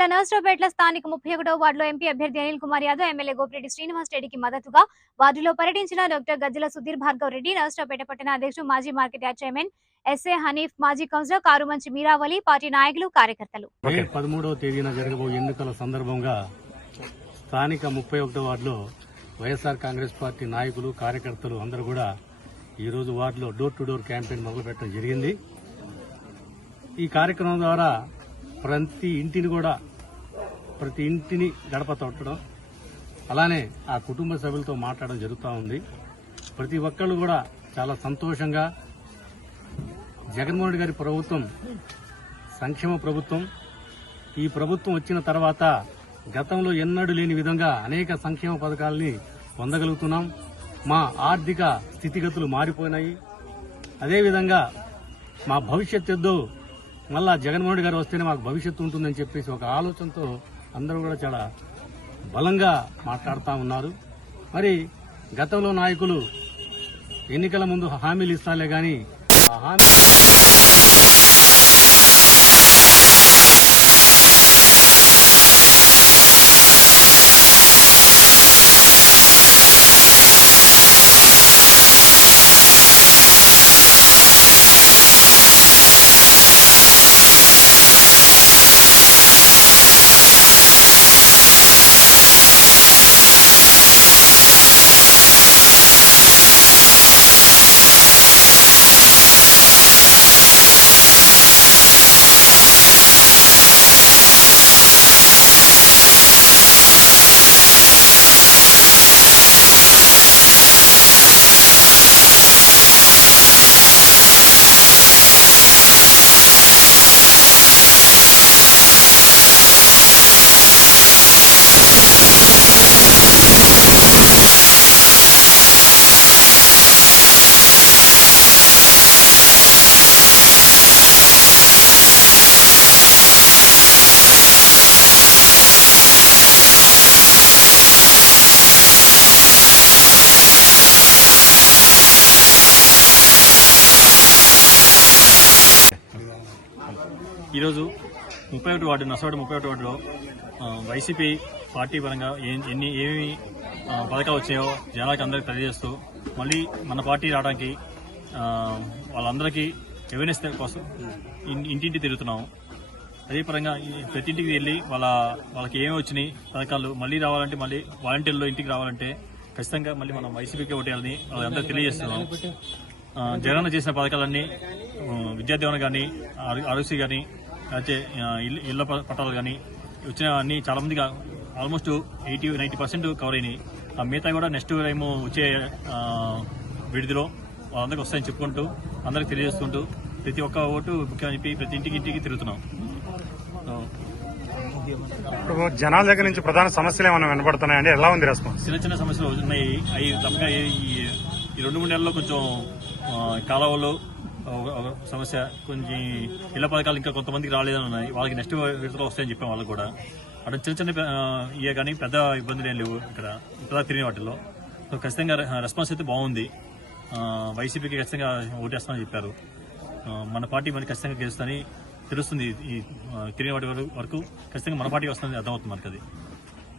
జిల్లా నర్సరావుపేట స్థానిక 31వ వార్డులో ఎంపీ అభ్యర్థి అనిల్ కుమార్ యాదవ్, ఎమ్మెల్యే గోపిరెడ్డి శ్రీనివాస్ రెడ్డికి మద్దతుగా వార్డులో పర్యటించిన డాక్టర్ గజ్జల సుధీర్ భార్గవ్ రెడ్డి, నర్సరావుపేట పట్టణ అధ్యక్షుడు, మాజీ మార్కెట్ యార్డ్ చైర్మన్ ఎస్ఏ హనీఫ్, మాజీ కౌన్సిలర్ కారుమంచి మీరావలి, పార్టీ నాయకులు, కార్యకర్తలు. 13వ తేదీన జరగబోయే ఎన్నికల సందర్భంగా స్థానిక 31వ వార్డులో వైఎస్ఆర్ కాంగ్రెస్ పార్టీ నాయకులు, కార్యకర్తలు అందరూ కూడా ఈరోజు వార్డులో డోర్ టు డోర్ క్యాంపెయిన్ మొదలుపెట్టడం జరిగింది. ఈ కార్యక్రమం ద్వారా ప్రతి ఇంటిని గడప తొట్టడం, అలానే ఆ కుటుంబ సభ్యులతో మాట్లాడడం జరుగుతూ ఉంది. ప్రతి ఒక్కళ్ళు కూడా చాలా సంతోషంగా జగన్మోహన్ రెడ్డి గారి ప్రభుత్వం సంక్షేమ ప్రభుత్వం, ఈ ప్రభుత్వం వచ్చిన తర్వాత గతంలో ఎన్నడూ లేని విధంగా అనేక సంక్షేమ పథకాలని పొందగలుగుతున్నాం. మా ఆర్థిక స్థితిగతులు మారిపోయినాయి. అదేవిధంగా మా భవిష్యత్తు ఏదో మళ్ళా జగన్మోహన్ రెడ్డి గారు వస్తేనే మాకు భవిష్యత్తు ఉంటుందని చెప్పేసి ఒక ఆలోచనతో అందరూ కూడా చాలా బలంగా మాట్లాడుతూ ఉన్నారు. మరి గతంలో నాయకులు ఎన్నికల ముందు హామీలు ఇస్తాలే గాని ఆ హామీ ఈరోజు 31 వార్డు నర్సరావుపేట 31 వార్డులో వైసీపీ పార్టీ పరంగా ఏమి పథకాలు వచ్చాయో జనాలకు అందరికీ తెలియజేస్తూ మళ్ళీ మన పార్టీ రావడానికి వాళ్ళందరికీ అవేర్నెస్ కోసం ఇంటింటి తిరుగుతున్నాము. అదే పరంగా ప్రతి ఇంటికి వెళ్ళి వాళ్ళకి ఏమి వచ్చినాయి పథకాలు మళ్ళీ రావాలంటే, మళ్ళీ వాలంటీర్లు ఇంటికి రావాలంటే ఖచ్చితంగా మళ్ళీ మనం వైసీపీకి ఓటేయాలని వాళ్ళందరూ తెలియజేస్తున్నాం. జగన్ చేసిన పథకాలన్నీ విద్యాదీవన కానీ, ఆరోగ్యశ్రీ కానీ, అయితే ఇళ్ల పట్టాలు కానీ వచ్చినవన్నీ చాలా మందిగా ఆల్మోస్ట్ 80-90% కవర్ అయినాయి. ఆ మిగతా కూడా నెక్స్ట్ టైం వచ్చే విడిదిలో వాళ్ళందరికీ వస్తాయని చెప్పుకుంటూ అందరికి తెలియజేసుకుంటూ ప్రతి ఒక్క ఓటు ముఖ్యమని చెప్పి ప్రతి ఇంటికి తిరుగుతున్నాం. ఇప్పుడు జనాల దగ్గర నుంచి ప్రధాన సమస్యలు ఏమైనా వినపడుతున్నాయండి? ఎలా ఉంది రెస్పాన్స్? చిన్న సమస్యలు ఉన్నాయి. అవి తప్పగా ఈ 2-3 నెలల్లో కొంచెం కాలువలు సమస్య, కొంచెం ఇళ్ల పథకాలు ఇంకా కొంతమందికి రాలేదని ఉన్నాయి. వాళ్ళకి నెక్స్ట్ విడతలో వస్తాయని చెప్పాం. వాళ్ళకి కూడా అక్కడ చిన్న ఇవే కానీ పెద్ద ఇబ్బందులు ఏం లేవు ఇక్కడ తిరిగిన వాటిల్లో. సో ఖచ్చితంగా రెస్పాన్స్ అయితే బాగుంది. వైసీపీకి ఖచ్చితంగా ఓటేస్తామని చెప్పారు. మన పార్టీ మరి ఖచ్చితంగా గెలుస్తుందని తెలుస్తుంది. ఈ తిరిగిన వాటి వరకు ఖచ్చితంగా మన పార్టీ వస్తుంది అర్థమవుతుంది మనకు. అది